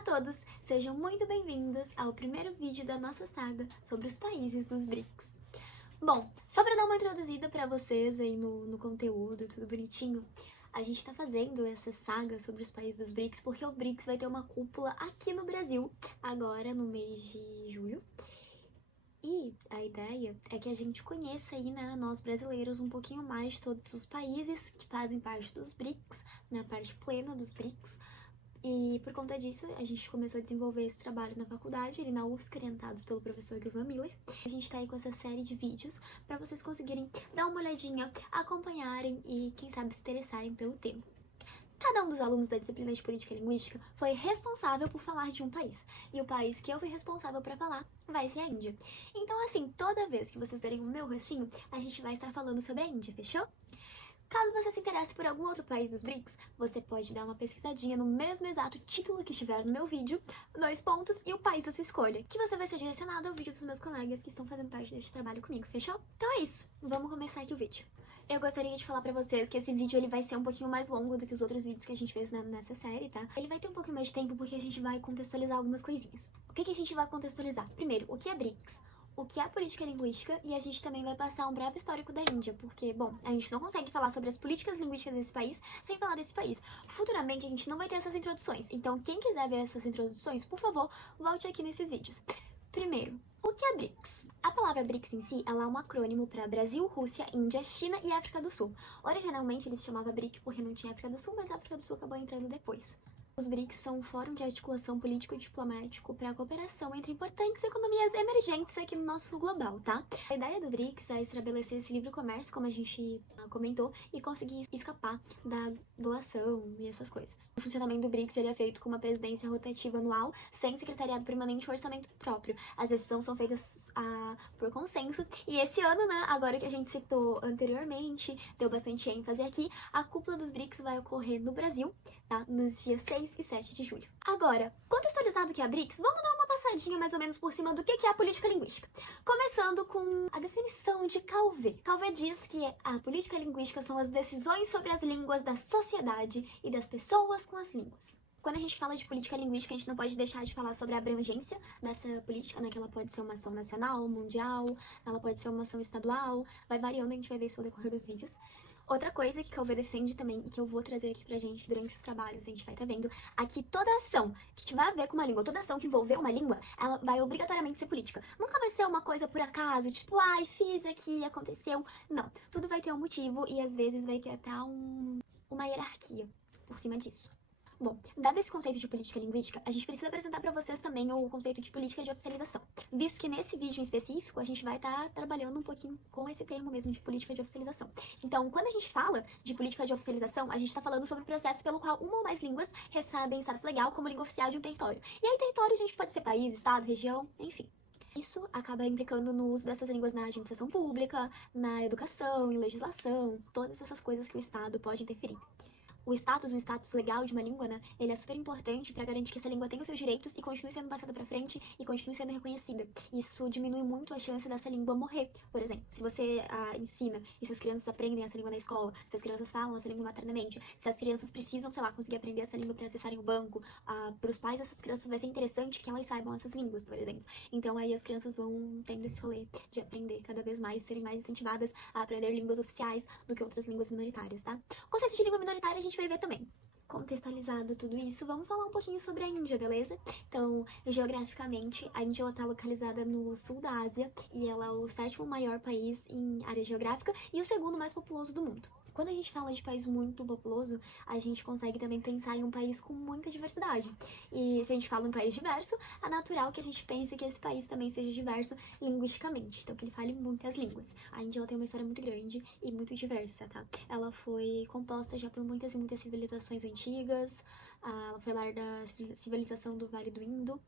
a todos, sejam muito bem-vindos ao primeiro vídeo da nossa saga sobre os países dos BRICS. Bom, só para dar uma introduzida para vocês aí no conteúdo, tudo bonitinho, a gente tá fazendo essa saga sobre os países dos BRICS porque o BRICS vai ter uma cúpula aqui no Brasil, agora no mês de julho. E a ideia é que a gente conheça aí, né, nós brasileiros, um pouquinho mais de todos os países que fazem parte dos BRICS, na parte plena dos BRICS. E por conta disso, a gente começou a desenvolver esse trabalho na faculdade, ali na UFSC, orientados pelo professor Gilvan Miller. A gente tá aí com essa série de vídeos para vocês conseguirem dar uma olhadinha, acompanharem e, quem sabe, se interessarem pelo tema. Cada um dos alunos da disciplina de Política e Linguística foi responsável por falar de um país. E o país que eu fui responsável para falar vai ser a Índia. Então, assim, toda vez que vocês verem o meu rostinho, a gente vai estar falando sobre a Índia, fechou? Caso você se interesse por algum outro país dos BRICS, você pode dar uma pesquisadinha no mesmo exato título que estiver no meu vídeo, 2 pontos e o país da sua escolha, que você vai ser direcionado ao vídeo dos meus colegas que estão fazendo parte deste trabalho comigo, fechou? Então é isso, vamos começar aqui o vídeo. Eu gostaria de falar pra vocês que esse vídeo ele vai ser um pouquinho mais longo do que os outros vídeos que a gente fez nessa série, tá? Ele vai ter um pouquinho mais de tempo porque a gente vai contextualizar algumas coisinhas. O que a gente vai contextualizar? Primeiro, o que é BRICS? O que é a política linguística, e a gente também vai passar um breve histórico da Índia, porque, bom, a gente não consegue falar sobre as políticas linguísticas desse país sem falar desse país. Futuramente a gente não vai ter essas introduções, então quem quiser ver essas introduções, por favor, volte aqui nesses vídeos. Primeiro, o que é BRICS? A palavra BRICS em si, ela é um acrônimo para Brasil, Rússia, Índia, China e África do Sul. Originalmente eles chamavam BRIC porque não tinha África do Sul, mas a África do Sul acabou entrando depois. Os BRICS são um fórum de articulação político-diplomático para a cooperação entre importantes economias emergentes aqui no nosso global, tá? A ideia do BRICS é estabelecer esse livre comércio, como a gente comentou, e conseguir escapar da doação e essas coisas. O funcionamento do BRICS ele é feito com uma presidência rotativa anual, sem secretariado permanente e orçamento próprio. As decisões são feitas por consenso, e esse ano, né, agora que a gente citou anteriormente, deu bastante ênfase aqui, a cúpula dos BRICS vai ocorrer no Brasil, tá? Nos dias 6 e 7 de julho. Agora, contextualizado que é a BRICS, vamos dar uma passadinha mais ou menos por cima do que é a política linguística. Começando com a definição de Calvé. Calvé diz que a política linguística são as decisões sobre as línguas da sociedade e das pessoas com as línguas. Quando a gente fala de política linguística, a gente não pode deixar de falar sobre a abrangência dessa política, né? Que ela pode ser uma ação nacional, mundial, ela pode ser uma ação estadual, vai variando, a gente vai ver isso ao decorrer dos vídeos. Outra coisa que Calvé defende também, e que eu vou trazer aqui pra gente durante os trabalhos, a gente vai estar vendo, aqui toda ação que tiver a ver com uma língua, toda ação que envolver uma língua, ela vai obrigatoriamente ser política. Nunca vai ser uma coisa por acaso, tipo, ai, fiz aqui, aconteceu. Não, tudo vai ter um motivo e às vezes vai ter até uma hierarquia por cima disso. Bom, dado esse conceito de política linguística, a gente precisa apresentar para vocês também o conceito de política de oficialização. Visto que nesse vídeo em específico, a gente vai estar trabalhando um pouquinho com esse termo mesmo de política de oficialização. Então, quando a gente fala de política de oficialização, a gente está falando sobre o processo pelo qual uma ou mais línguas recebem status legal como língua oficial de um território. E aí, território, a gente pode ser país, estado, região, enfim. Isso acaba implicando no uso dessas línguas na administração pública, na educação, em legislação, todas essas coisas que o Estado pode interferir. O status legal de uma língua, né, ele é super importante para garantir que essa língua tenha os seus direitos e continue sendo passada para frente e continue sendo reconhecida. Isso diminui muito a chance dessa língua morrer. Por exemplo, se você ensina e se as crianças aprendem essa língua na escola, se as crianças falam essa língua maternamente, se as crianças precisam, sei lá, conseguir aprender essa língua para acessarem o banco, para os pais dessas crianças vai ser interessante que elas saibam essas línguas, por exemplo. Então aí as crianças vão tendo esse rolê de aprender cada vez mais, serem mais incentivadas a aprender línguas oficiais do que outras línguas minoritárias, tá? O conceito de língua minoritária a gente vai ver também. Contextualizado tudo isso, vamos falar um pouquinho sobre a Índia, beleza? Então, geograficamente, a Índia está localizada no sul da Ásia e ela é o 7º maior país em área geográfica e o 2º mais populoso do mundo. Quando a gente fala de país muito populoso, a gente consegue também pensar em um país com muita diversidade. E se a gente fala em um país diverso, é natural que a gente pense que esse país também seja diverso linguisticamente, então que ele fale muitas línguas. A Índia ela tem uma história muito grande e muito diversa, tá? Ela foi composta já por muitas e muitas civilizações antigas, ela foi lar da civilização do Vale do Indo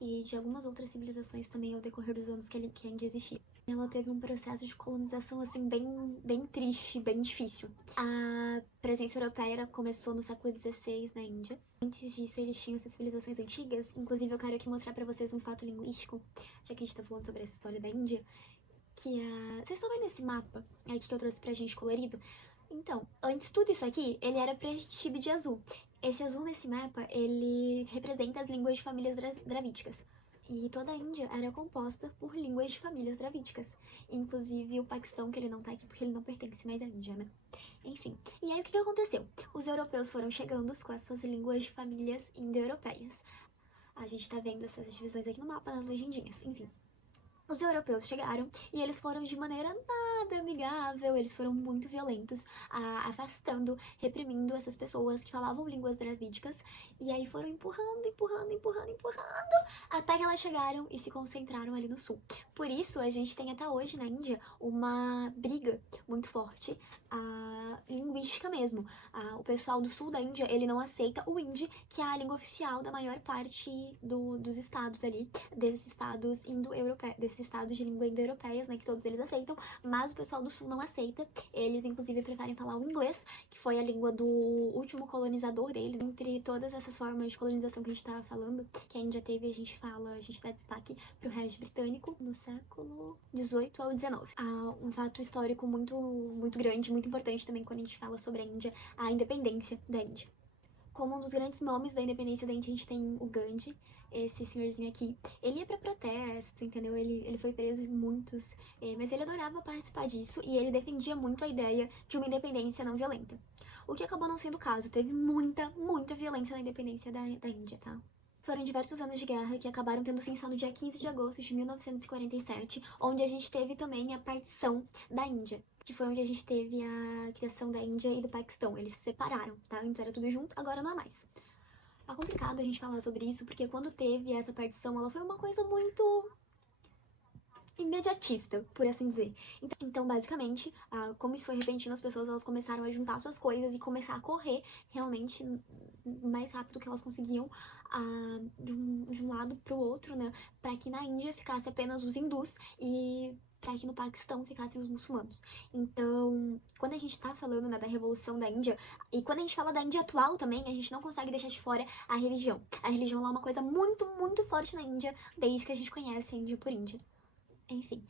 e de algumas outras civilizações também ao decorrer dos anos que a Índia existia. Ela teve um processo de colonização, assim, bem triste, bem difícil. A presença europeia começou no século XVI na Índia. Antes disso, eles tinham essas civilizações antigas. Inclusive, eu quero aqui mostrar pra vocês um fato linguístico, já que a gente tá falando sobre essa história da Índia, que vocês estão vendo esse mapa aqui que eu trouxe pra gente colorido? Então, antes tudo isso aqui, ele era preenchido de azul. Esse azul nesse mapa, ele representa as línguas de famílias dravídicas. E toda a Índia era composta por línguas de famílias dravídicas. Inclusive o Paquistão, que ele não tá aqui porque ele não pertence mais à Índia, né? Enfim. E aí o que aconteceu? Os europeus foram chegando com as suas línguas de famílias indo-europeias. A gente tá vendo essas divisões aqui no mapa, nas legendinhas. Enfim. Os europeus chegaram e eles foram de maneira nada amigável, eles foram muito violentos, afastando, reprimindo essas pessoas que falavam línguas dravídicas, e aí foram empurrando, até que elas chegaram e se concentraram ali no sul. Por isso, a gente tem até hoje na Índia uma briga muito forte, linguística mesmo. O pessoal do sul da Índia, ele não aceita o hindi, que é a língua oficial da maior parte dos estados ali, desses estados indo-europeus, desses estados de língua indo-europeias, né, que todos eles aceitam, mas o pessoal do sul não aceita. Eles, inclusive, preferem falar o inglês, que foi a língua do último colonizador dele. Entre todas essas formas de colonização que a gente tava falando, que a Índia teve, a gente dá destaque pro Regime Britânico no século XVIII ao XIX. Um fato histórico muito, muito grande, muito importante também quando a gente fala sobre a Índia, a independência da Índia. Como um dos grandes nomes da independência da Índia, a gente tem o Gandhi, esse senhorzinho aqui. Ele ia pra protesto, entendeu? Ele foi preso em muitos, mas ele adorava participar disso e ele defendia muito a ideia de uma independência não violenta. O que acabou não sendo o caso, teve muita, muita violência na independência da Índia, tá? Foram diversos anos de guerra que acabaram tendo fim só no dia 15 de agosto de 1947, onde a gente teve também a partição da Índia, que foi onde a gente teve a criação da Índia e do Paquistão. Eles se separaram, tá? Antes era tudo junto, agora não é mais. É complicado a gente falar sobre isso, porque quando teve essa partição, ela foi uma coisa muito imediatista, por assim dizer. Então, basicamente, como isso foi repentino, as pessoas elas começaram a juntar suas coisas e começar a correr realmente mais rápido que elas conseguiam de um lado pro outro, né? Pra que na Índia ficasse apenas os hindus e para que no Paquistão ficassem os muçulmanos. Então, quando a gente tá falando, né, da Revolução da Índia, e quando a gente fala da Índia atual também, a gente não consegue deixar de fora a religião. A religião lá é uma coisa muito, muito forte na Índia, desde que a gente conhece a Índia por Índia. Enfim,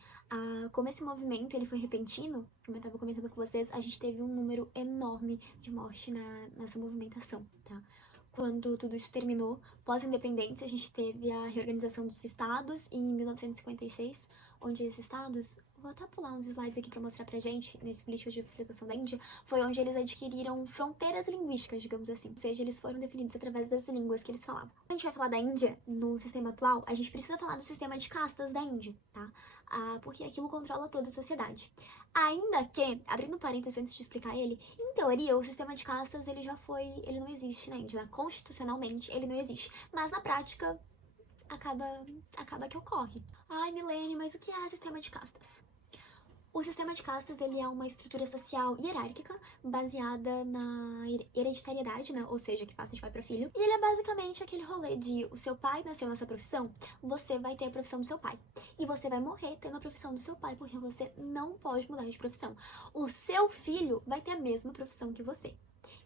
como esse movimento ele foi repentino, como eu estava comentando com vocês, a gente teve um número enorme de morte nessa movimentação, tá? Quando tudo isso terminou, pós-independência, a gente teve a reorganização dos estados em 1956, onde esses estados, vou até pular uns slides aqui para mostrar pra gente, nesse político de oficialização da Índia, foi onde eles adquiriram fronteiras linguísticas, digamos assim, ou seja, eles foram definidos através das línguas que eles falavam. Quando a gente vai falar da Índia no sistema atual, a gente precisa falar do sistema de castas da Índia, tá? Porque aquilo controla toda a sociedade. Ainda que, abrindo parênteses antes de explicar ele, em teoria o sistema de castas ele não existe na Índia, né? Constitucionalmente ele não existe, mas na prática acaba que ocorre. Ai, Milene, mas o que é sistema de castas? O sistema de castas, ele é uma estrutura social hierárquica baseada na hereditariedade, né? Ou seja, que passa de pai para filho. E ele é basicamente aquele rolê de o seu pai nasceu nessa profissão, você vai ter a profissão do seu pai. E você vai morrer tendo a profissão do seu pai, porque você não pode mudar de profissão. O seu filho vai ter a mesma profissão que você.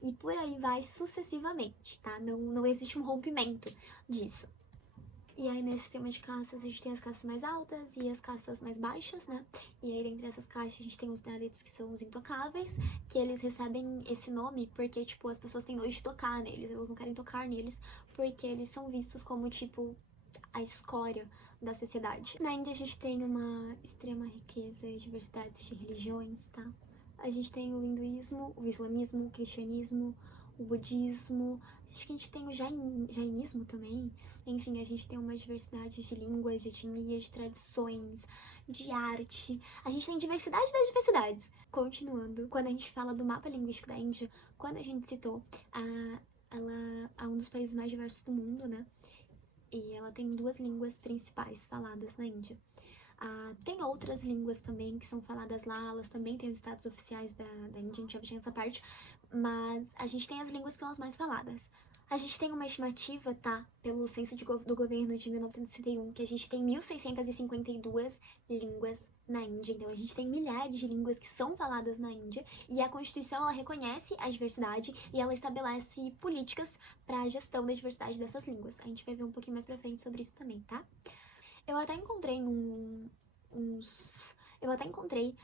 E por aí vai sucessivamente, tá? Não existe um rompimento disso. E aí, nesse sistema de castas, a gente tem as castas mais altas e as castas mais baixas, né? E aí, dentre essas castas, a gente tem os Dalits, que são os intocáveis, que eles recebem esse nome porque, tipo, as pessoas têm nojo de tocar neles, elas não querem tocar neles, porque eles são vistos como, tipo, a escória da sociedade. Na Índia, a gente tem uma extrema riqueza e diversidade de religiões, tá? A gente tem o hinduísmo, o islamismo, o cristianismo, o budismo, acho que a gente tem o jainismo também. Enfim, a gente tem uma diversidade de línguas, de etnias, de tradições, de arte. A gente tem diversidade das diversidades. Continuando, quando a gente fala do mapa linguístico da Índia, quando a gente citou ela é um dos países mais diversos do mundo, né? E ela tem 2 línguas principais faladas na Índia. Tem outras línguas também que são faladas lá, elas também têm os estados oficiais da Índia, a gente já viu essa parte, mas a gente tem as línguas que são as mais faladas. A gente tem uma estimativa, tá, pelo censo do governo de 1961, que a gente tem 1.652 línguas na Índia. Então a gente tem milhares de línguas que são faladas na Índia, e a Constituição ela reconhece a diversidade e ela estabelece políticas para a gestão da diversidade dessas línguas. A gente vai ver um pouquinho mais pra frente sobre isso também, tá? Eu até encontrei uns Eu até encontrei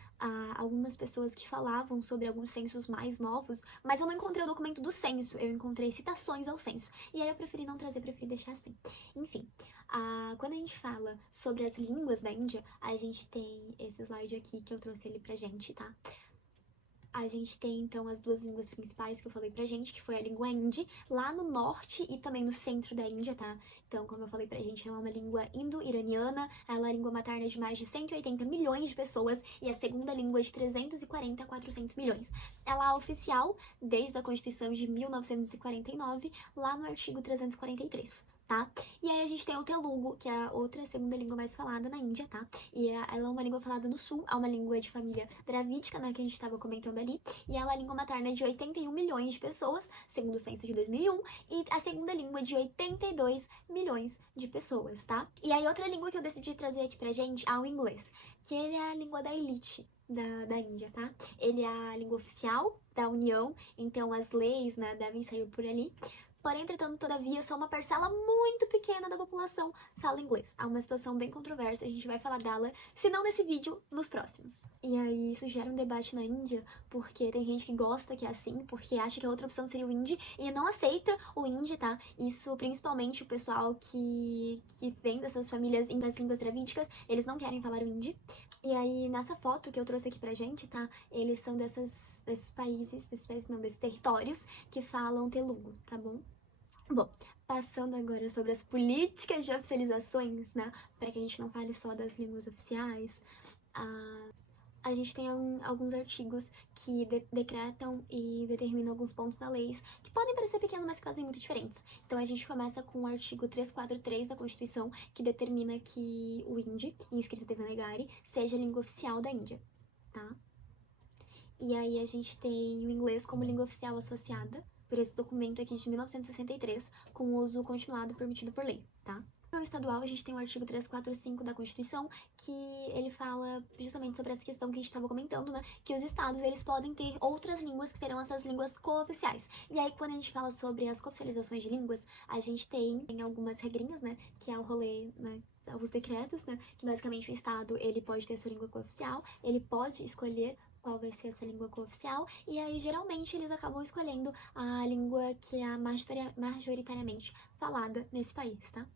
algumas pessoas que falavam sobre alguns censos mais novos, mas eu não encontrei o documento do censo, eu encontrei citações ao censo. E aí eu preferi não trazer, preferi deixar assim. Enfim, quando a gente fala sobre as línguas da Índia, a gente tem esse slide aqui que eu trouxe ele pra gente, tá? A gente tem, então, as duas línguas principais que eu falei pra gente, que foi a língua hindi, lá no norte e também no centro da Índia, tá? Então, como eu falei pra gente, ela é uma língua indo-iraniana, ela é a língua materna de mais de 180 milhões de pessoas e a segunda língua de 340 a 400 milhões. Ela é oficial desde a Constituição de 1949, lá no artigo 343. Tá? E aí a gente tem o Telugu, que é a outra segunda língua mais falada na Índia, tá? E ela é uma língua falada no sul, é uma língua de família dravídica, né, que a gente estava comentando ali, e ela é a língua materna de 81 milhões de pessoas, segundo o censo de 2001, e a segunda língua de 82 milhões de pessoas, tá? E aí outra língua que eu decidi trazer aqui pra gente é o inglês, que ele é a língua da elite da Índia, tá? Ele é a língua oficial da União, então as leis, né, devem sair por ali. Porém, entretanto, todavia, só uma parcela muito pequena da população fala inglês. Há uma situação bem controversa, a gente vai falar dela, se não nesse vídeo, nos próximos. E aí, isso gera um debate na Índia, porque tem gente que gosta que é assim, porque acha que a outra opção seria o hindi, e não aceita o hindi, tá? Isso, principalmente o pessoal que vem dessas famílias das línguas dravídicas, eles não querem falar o hindi. E aí, nessa foto que eu trouxe aqui pra gente, tá? Eles são desses territórios que falam telugu, tá bom? Bom, passando agora sobre as políticas de oficializações, né? Para que a gente não fale só das línguas oficiais, a gente tem alguns artigos que decretam e determinam alguns pontos da lei que podem parecer pequenos, mas que fazem muito diferença. Então a gente começa com o artigo 343 da Constituição, que determina que o hindi, em escrita Devanagari, seja a língua oficial da Índia, tá? E aí a gente tem o inglês como língua oficial associada por esse documento aqui de 1963, com uso continuado permitido por lei, tá? No estadual, a gente tem o artigo 345 da Constituição, que ele fala justamente sobre essa questão que a gente estava comentando, né? Que os estados, eles podem ter outras línguas que serão essas línguas cooficiais. E aí, quando a gente fala sobre as cooficializações de línguas, a gente tem algumas regrinhas, né? Que é o rolê, né? Os decretos, né? Que basicamente o estado, ele pode ter a sua língua cooficial, ele pode escolher qual vai ser essa língua cooficial, e aí geralmente eles acabam escolhendo a língua que é majoritariamente falada nesse país, tá?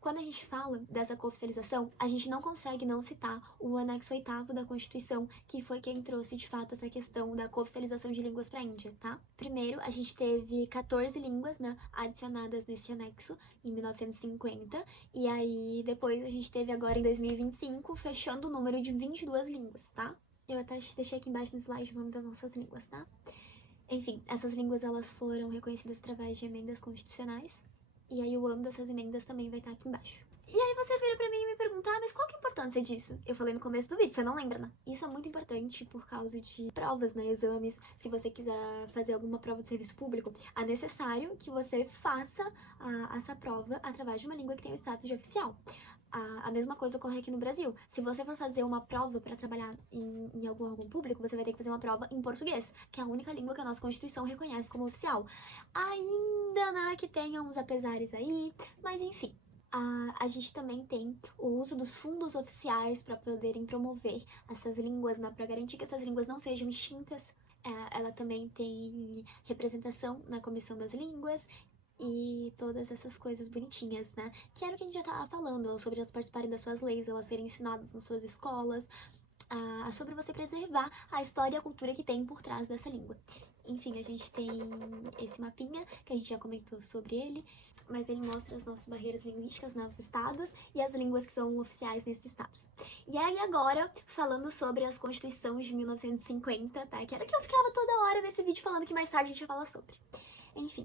Quando a gente fala dessa cooficialização, a gente não consegue não citar o anexo 8º da Constituição, que foi quem trouxe de fato essa questão da cooficialização de línguas para a Índia, tá? Primeiro, a gente teve 14 línguas, né, adicionadas nesse anexo em 1950, e aí depois a gente teve agora em 2025, fechando o número de 22 línguas, tá? Eu até deixei aqui embaixo no slide o nome das nossas línguas, tá? Enfim, essas línguas elas foram reconhecidas através de emendas constitucionais. E aí o ano dessas emendas também vai estar aqui embaixo. E aí você vira pra mim e me pergunta, mas qual que é a importância disso? Eu falei no começo do vídeo, você não lembra, né? Isso é muito importante por causa de provas, né, exames. Se você quiser fazer alguma prova de serviço público, é necessário que você faça essa prova através de uma língua que tem o status de oficial. A mesma coisa ocorre aqui no Brasil. Se você for fazer uma prova para trabalhar em algum órgão público, você vai ter que fazer uma prova em português, que é a única língua que a nossa Constituição reconhece como oficial. Ainda, né, que tenha uns apesares aí, mas enfim. A gente também tem o uso dos fundos oficiais para poderem promover essas línguas, né, para garantir que essas línguas não sejam extintas. Ela também tem representação na Comissão das Línguas e todas essas coisas bonitinhas, né? Que era o que a gente já tava falando, sobre elas participarem das suas leis, elas serem ensinadas nas suas escolas, sobre você preservar a história e a cultura que tem por trás dessa língua. Enfim, a gente tem esse mapinha, que a gente já comentou sobre ele, mas ele mostra as nossas barreiras linguísticas nos estados e as línguas que são oficiais nesses estados. E aí agora, falando sobre as constituições de 1950, tá? Que era que eu ficava toda hora nesse vídeo falando que mais tarde a gente ia falar sobre. Enfim.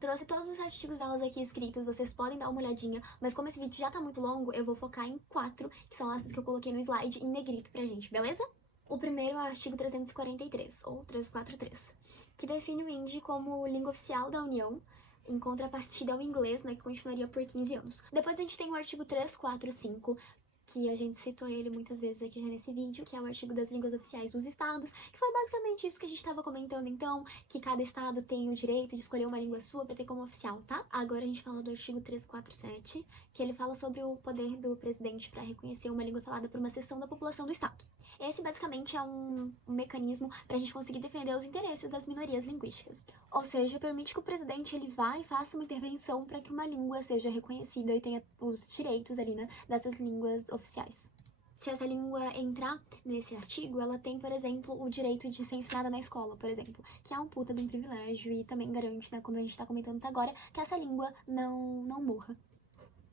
Trouxe todos os artigos delas aqui escritos, vocês podem dar uma olhadinha, mas como esse vídeo já tá muito longo, eu vou focar em 4, que são essas que eu coloquei no slide em negrito pra gente, beleza? O primeiro é o artigo 343, ou 343, que define o hindi como língua oficial da União, em contrapartida ao inglês, né, que continuaria por 15 anos. Depois a gente tem o artigo 345, que a gente citou ele muitas vezes aqui já nesse vídeo, que é o artigo das línguas oficiais dos estados, que foi basicamente isso que a gente estava comentando então, que cada estado tem o direito de escolher uma língua sua para ter como oficial, tá? Agora a gente fala do artigo 347, que ele fala sobre o poder do presidente para reconhecer uma língua falada por uma seção da população do estado. Esse basicamente é um mecanismo para a gente conseguir defender os interesses das minorias linguísticas. Ou seja, permite que o presidente ele vá e faça uma intervenção para que uma língua seja reconhecida e tenha os direitos ali, né, dessas línguas oficiais. Se essa língua entrar nesse artigo, ela tem, por exemplo, o direito de ser ensinada na escola, por exemplo, que é um puta de um privilégio e também garante, né, como a gente tá comentando até agora, que essa língua não morra.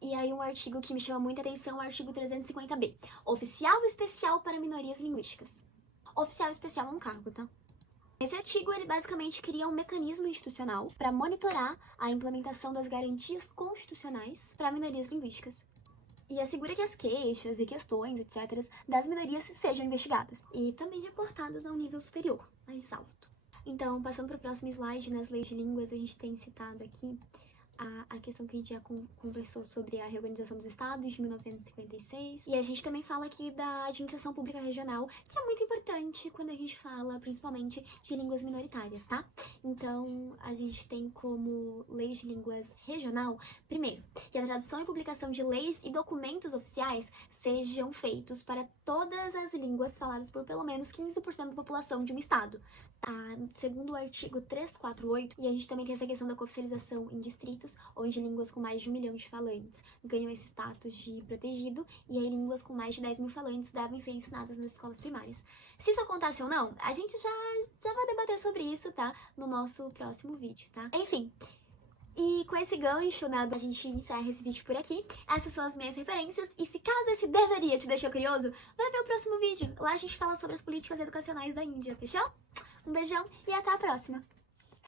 E aí um artigo que me chama muita atenção é o artigo 350b, Oficial Especial para Minorias Linguísticas. Oficial Especial é um cargo, tá? Esse artigo, ele basicamente cria um mecanismo institucional para monitorar a implementação das garantias constitucionais para minorias linguísticas. E assegura que as queixas e questões, etc., das minorias sejam investigadas e também reportadas a um nível superior, mais alto. Então, passando para o próximo slide, nas leis de línguas, a gente tem citado aqui a questão que a gente já conversou sobre a reorganização dos estados de 1956. E a gente também fala aqui da administração pública regional, que é muito importante quando a gente fala, principalmente, de línguas minoritárias, tá? Então, a gente tem como leis de línguas regional, primeiro, que a tradução e publicação de leis e documentos oficiais sejam feitos para todas as línguas faladas por pelo menos 15% da população de um estado. Segundo o artigo 348, e a gente também tem essa questão da cooficialização em distritos, onde línguas com mais de 1 milhão de falantes ganham esse status de protegido, e aí línguas com mais de 10 mil falantes devem ser ensinadas nas escolas primárias. Se isso acontece ou não, a gente já vai debater sobre isso, tá? No nosso próximo vídeo, tá? Enfim, e com esse gancho, né, a gente encerra esse vídeo por aqui. Essas são as minhas referências, e se caso esse deveria te deixou curioso, vai ver o próximo vídeo. Lá a gente fala sobre as políticas educacionais da Índia, fechou? Um beijão e até a próxima!